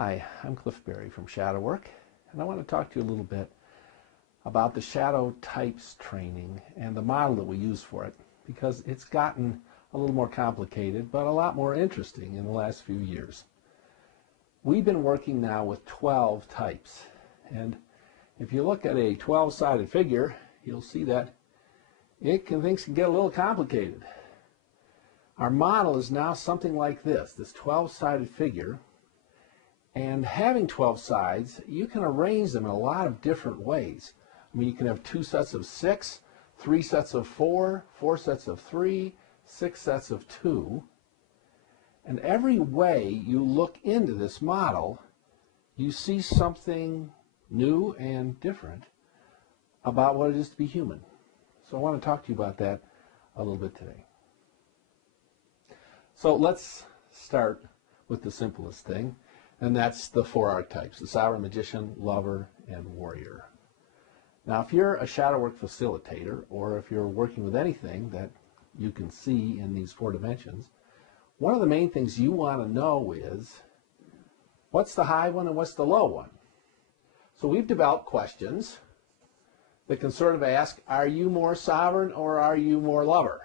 Hi, I'm Cliff Berry from Shadow Work, and I want to talk to you a little bit about the shadow types training and the model that we use for it, because it's gotten a little more complicated but a lot more interesting in the last few years. We've been working now with 12 types, and if you look at a 12-sided figure, you'll see that things can get a little complicated. Our model is now something like this 12-sided figure. And having 12 sides, you can arrange them in a lot of different ways. I mean, you can have 2 sets of 6, 3 sets of 4, 4 sets of 3, 6 sets of 2. And every way you look into this model, you see something new and different about what it is to be human. So I want to talk to you about that a little bit today. So let's start with the simplest thing. And that's the 4 archetypes: the sovereign, magician, lover, and warrior. Now, if you're a shadow work facilitator, or if you're working with anything that you can see in these 4 dimensions, one of the main things you want to know is, what's the high one and what's the low one? So we've developed questions that can sort of ask, are you more sovereign or are you more lover?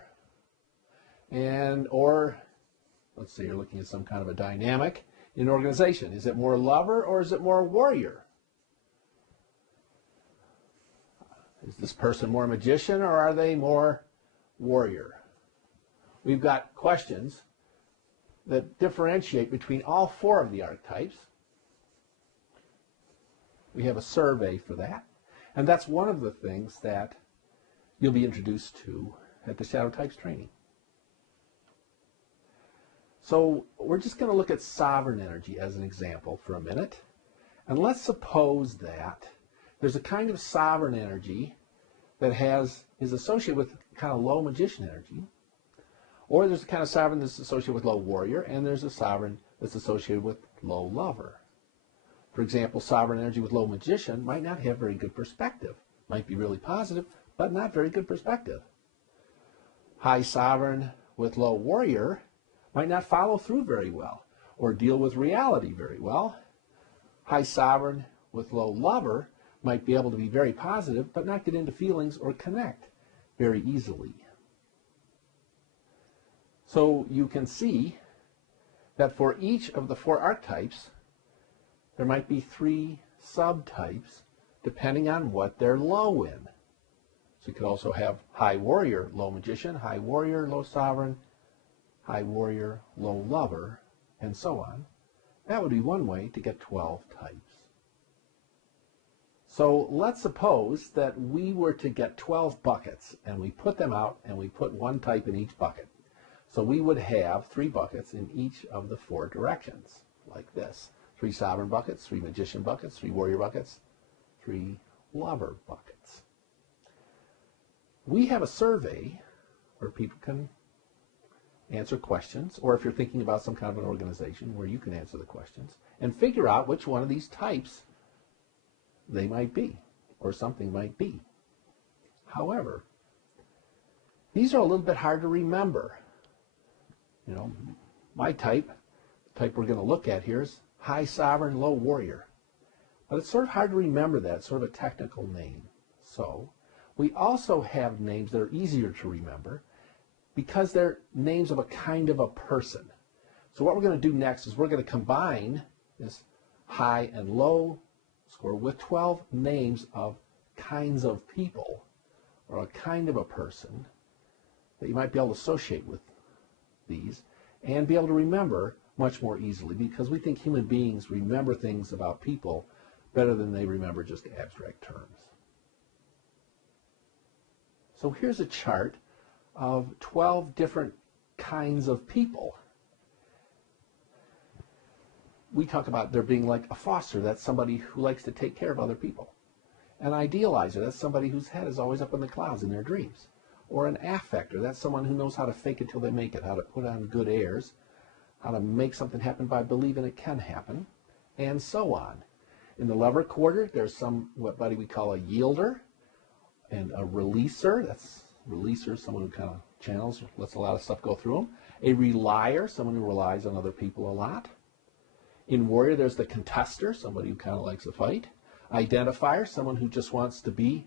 Or, let's say you're looking at some kind of a dynamic in an organization. Is it more lover or is it more warrior? Is this person more magician or are they more warrior? We've got questions that differentiate between all 4 of the archetypes. We have a survey for that. And that's one of the things that you'll be introduced to at the Shadow Types training. So we're just going to look at sovereign energy as an example for a minute. And let's suppose that there's a kind of sovereign energy that is associated with kind of low magician energy. Or there's a kind of sovereign that's associated with low warrior, and there's a sovereign that's associated with low lover. For example, sovereign energy with low magician might not have very good perspective. Might be really positive, but not very good perspective. High sovereign with low warrior might not follow through very well or deal with reality very well. High sovereign with low lover might be able to be very positive but not get into feelings or connect very easily. So you can see that for each of the 4 archetypes, there might be 3 subtypes depending on what they're low in. So you could also have high warrior, low magician, high warrior, low sovereign, high warrior, low lover, and so on. That would be one way to get 12 types. So let's suppose that we were to get 12 buckets, and we put them out, and we put 1 type in each bucket. So we would have 3 buckets in each of the 4 directions, like this. 3 sovereign buckets, 3 magician buckets, 3 warrior buckets, 3 lover buckets. We have a survey where people can answer questions, or if you're thinking about some kind of an organization where you can answer the questions and figure out which one of these types they might be or something might be. However, these are a little bit hard to remember. You know, my type, the type we're going to look at here, is high sovereign, low warrior. But it's sort of hard to remember that. It's sort of a technical name. So we also have names that are easier to remember because they're names of a kind of a person. So what we're going to do next is we're going to combine this high and low score with 12 names of kinds of people or a kind of a person that you might be able to associate with these and be able to remember much more easily, because we think human beings remember things about people better than they remember just abstract terms. So here's a chart of 12 different kinds of people. We talk about there being like a foster, that's somebody who likes to take care of other people. An idealizer, that's somebody whose head is always up in the clouds in their dreams. Or an affector, that's someone who knows how to fake it till they make it, how to put on good airs, how to make something happen by believing it can happen, and so on. In the lover quarter, there's somebody we call a yielder and a releaser. That's releaser, someone who kind of channels, lets a lot of stuff go through them. A relier, someone who relies on other people a lot. In warrior, there's the contester, somebody who kind of likes a fight. Identifier, someone who just wants to be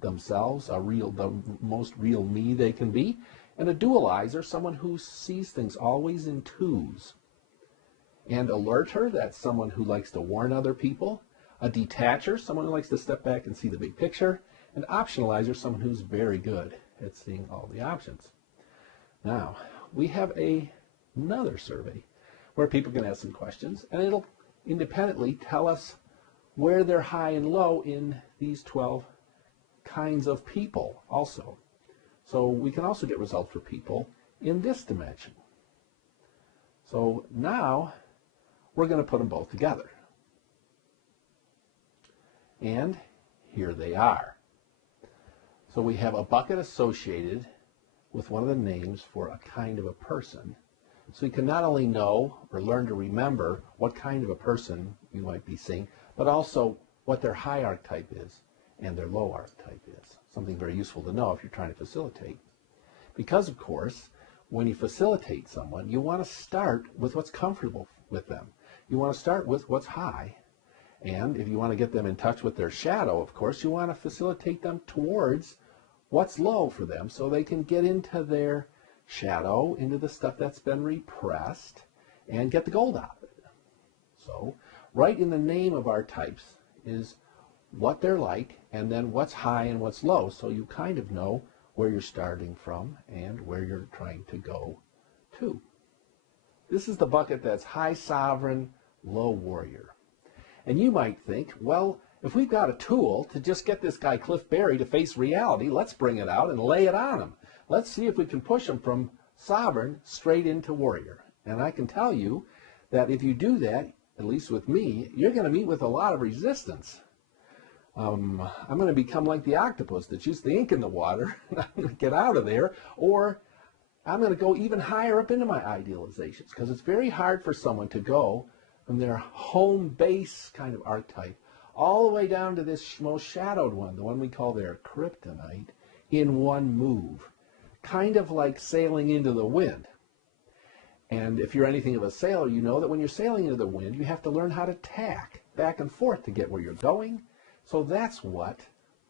themselves, the most real me they can be. And a dualizer, someone who sees things always in twos. And alerter, that's someone who likes to warn other people. A detacher, someone who likes to step back and see the big picture. An optionalizer, someone who's very good at seeing all the options. Now, we have another survey where people can ask some questions, and it'll independently tell us where they're high and low in these 12 kinds of people also. So we can also get results for people in this dimension. So now we're going to put them both together. And here they are. So we have a bucket associated with one of the names for a kind of a person. So you can not only know or learn to remember what kind of a person you might be seeing, but also what their high archetype is and their low archetype is. Something very useful to know if you're trying to facilitate. Because, of course, when you facilitate someone, you want to start with what's comfortable with them. You want to start with what's high. And if you want to get them in touch with their shadow, of course, you want to facilitate them towards what's low for them so they can get into their shadow, into the stuff that's been repressed, and get the gold out of it. So, right in the name of our types is what they're like, and then what's high and what's low, so you kind of know where you're starting from and where you're trying to go to. This is the bucket that's high sovereign, low warrior. And you might think, well, if we've got a tool to just get this guy Cliff Berry to face reality, let's bring it out and lay it on him. Let's see if we can push him from sovereign straight into warrior. And I can tell you that if you do that, at least with me, you're going to meet with a lot of resistance. I'm going to become like the octopus that shoots the ink in the water, and I'm going to get out of there, or I'm going to go even higher up into my idealizations, because it's very hard for someone to go from their home base kind of archetype all the way down to this most shadowed one, the one we call their kryptonite, in one move. Kind of like sailing into the wind. And if you're anything of a sailor, you know that when you're sailing into the wind, you have to learn how to tack back and forth to get where you're going. So that's what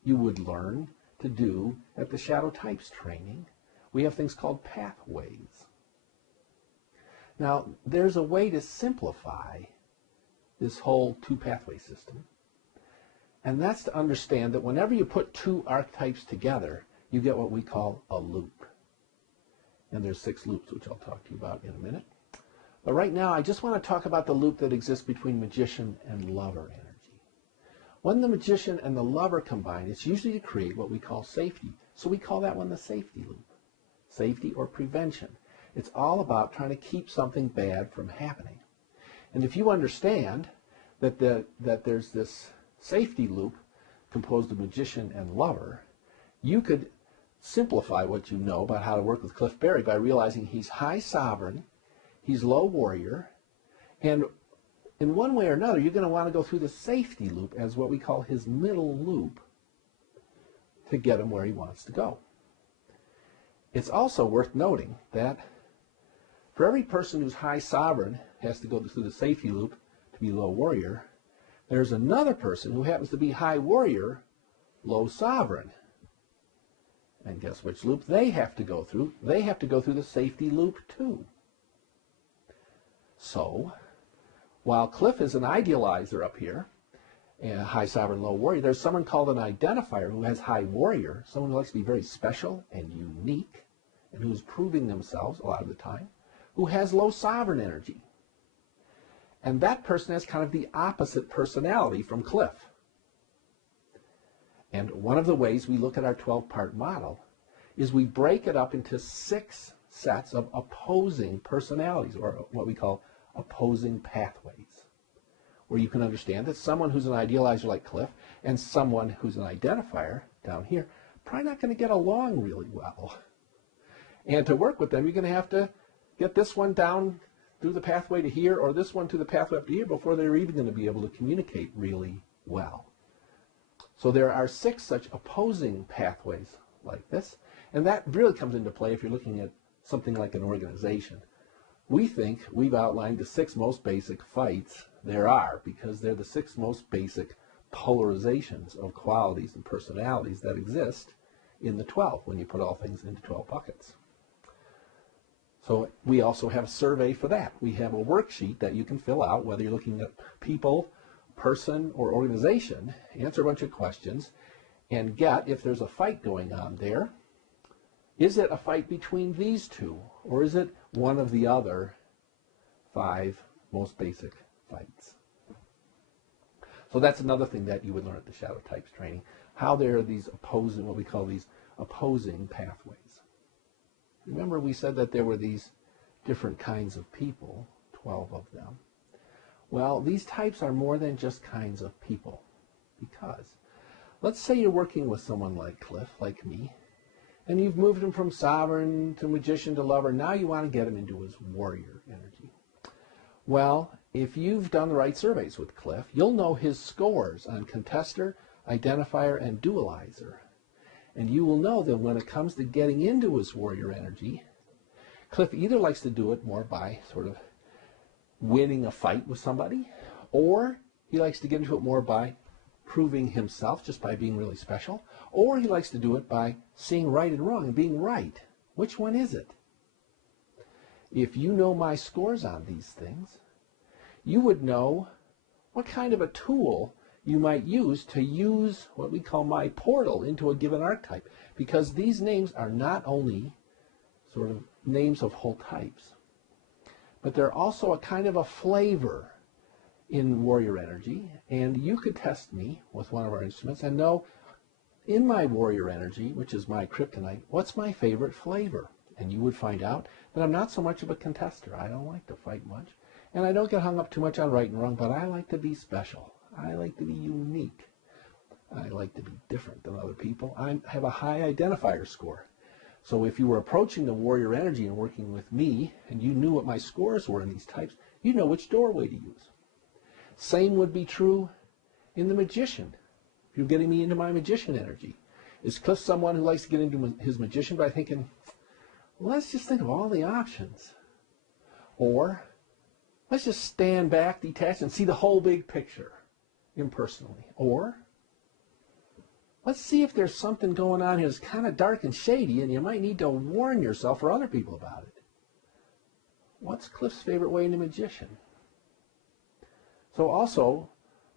you would learn to do at the Shadow Types training. We have things called pathways. Now, there's a way to simplify this whole two-pathway system. And that's to understand that whenever you put two archetypes together, you get what we call a loop. And there's 6 loops, which I'll talk to you about in a minute. But right now, I just want to talk about the loop that exists between magician and lover energy. When the magician and the lover combine, it's usually to create what we call safety. So we call that one the safety loop. Safety or prevention. It's all about trying to keep something bad from happening. And if you understand that there's this safety loop composed of magician and lover, you could simplify what you know about how to work with Cliff Berry by realizing he's high sovereign, he's low warrior, and in one way or another, you're going to want to go through the safety loop as what we call his middle loop to get him where he wants to go. It's also worth noting that for every person who's high sovereign has to go through the safety loop to be low warrior, there's another person who happens to be high warrior, low sovereign. And guess which loop they have to go through? They have to go through the safety loop too. So, while Cliff is an idealizer up here, and high sovereign, low warrior, there's someone called an identifier who has high warrior, someone who likes to be very special and unique, and who's proving themselves a lot of the time, who has low sovereign energy. And that person has kind of the opposite personality from Cliff. And one of the ways we look at our 12-part model is we break it up into 6 sets of opposing personalities, or what we call opposing pathways, where you can understand that someone who's an idealizer like Cliff and someone who's an identifier down here probably not going to get along really well. And to work with them, you're going to have to get this one down through the pathway to here, or this one to the pathway up to here, before they're even going to be able to communicate really well. So there are 6 such opposing pathways like this, and that really comes into play if you're looking at something like an organization. We think we've outlined the 6 most basic fights there are, because they're the 6 most basic polarizations of qualities and personalities that exist in the 12 when you put all things into 12 buckets. So we also have a survey for that. We have a worksheet that you can fill out, whether you're looking at people, person, or organization, answer a bunch of questions, and get, if there's a fight going on there, is it a fight between these two, or is it one of the other 5 most basic fights? So that's another thing that you would learn at the shadow types training, how there are these opposing, what we call these opposing pathways. Remember we said that there were these different kinds of people, 12 of them. Well, these types are more than just kinds of people, because let's say you're working with someone like Cliff, like me, and you've moved him from sovereign to magician to lover. Now you want to get him into his warrior energy. Well, if you've done the right surveys with Cliff, you'll know his scores on contester, identifier, and dualizer. And you will know that when it comes to getting into his warrior energy, Cliff either likes to do it more by sort of winning a fight with somebody, or he likes to get into it more by proving himself, just by being really special, or he likes to do it by seeing right and wrong and being right. Which one is it? If you know my scores on these things, you would know what kind of a tool you might use to use what we call my portal into a given archetype, because these names are not only sort of names of whole types, but they're also a kind of a flavor in warrior energy. And you could test me with one of our instruments and know, in my warrior energy, which is my kryptonite, what's my favorite flavor? And you would find out that I'm not so much of a contester. I don't like to fight much, and I don't get hung up too much on right and wrong, but I like to be special. I like to be unique. I like to be different than other people. I have a high identifier score. So if you were approaching the warrior energy and working with me, and you knew what my scores were in these types, you know which doorway to use. Same would be true in the magician. If you're getting me into my magician energy. Is Cliff someone who likes to get into his magician by thinking, let's just think of all the options? Or let's just stand back, detach, and see the whole big picture impersonally? Or let's see if there's something going on here that's kind of dark and shady, and you might need to warn yourself or other people about it. What's Cliff's favorite way into magician? So also,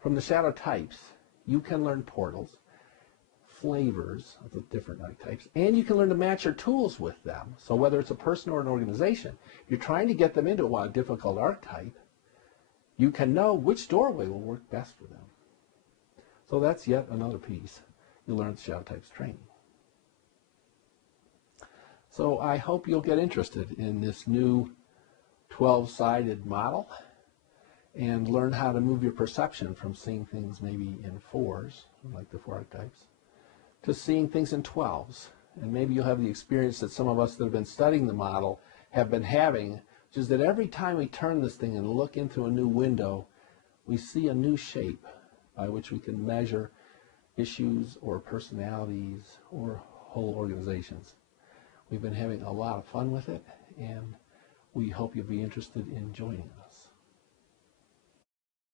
from the shadow types, you can learn portals, flavors of the different archetypes, and you can learn to match your tools with them. So whether it's a person or an organization, if you're trying to get them into a difficult archetype, you can know which doorway will work best for them. So that's yet another piece you learn at shadow types training. So I hope you'll get interested in this new 12-sided model and learn how to move your perception from seeing things maybe in 4s, like the 4 archetypes, to seeing things in 12s. And maybe you'll have the experience that some of us that have been studying the model have been having, which is that every time we turn this thing and look into a new window, we see a new shape by which we can measure issues or personalities or whole organizations. We've been having a lot of fun with it, and we hope you'll be interested in joining us.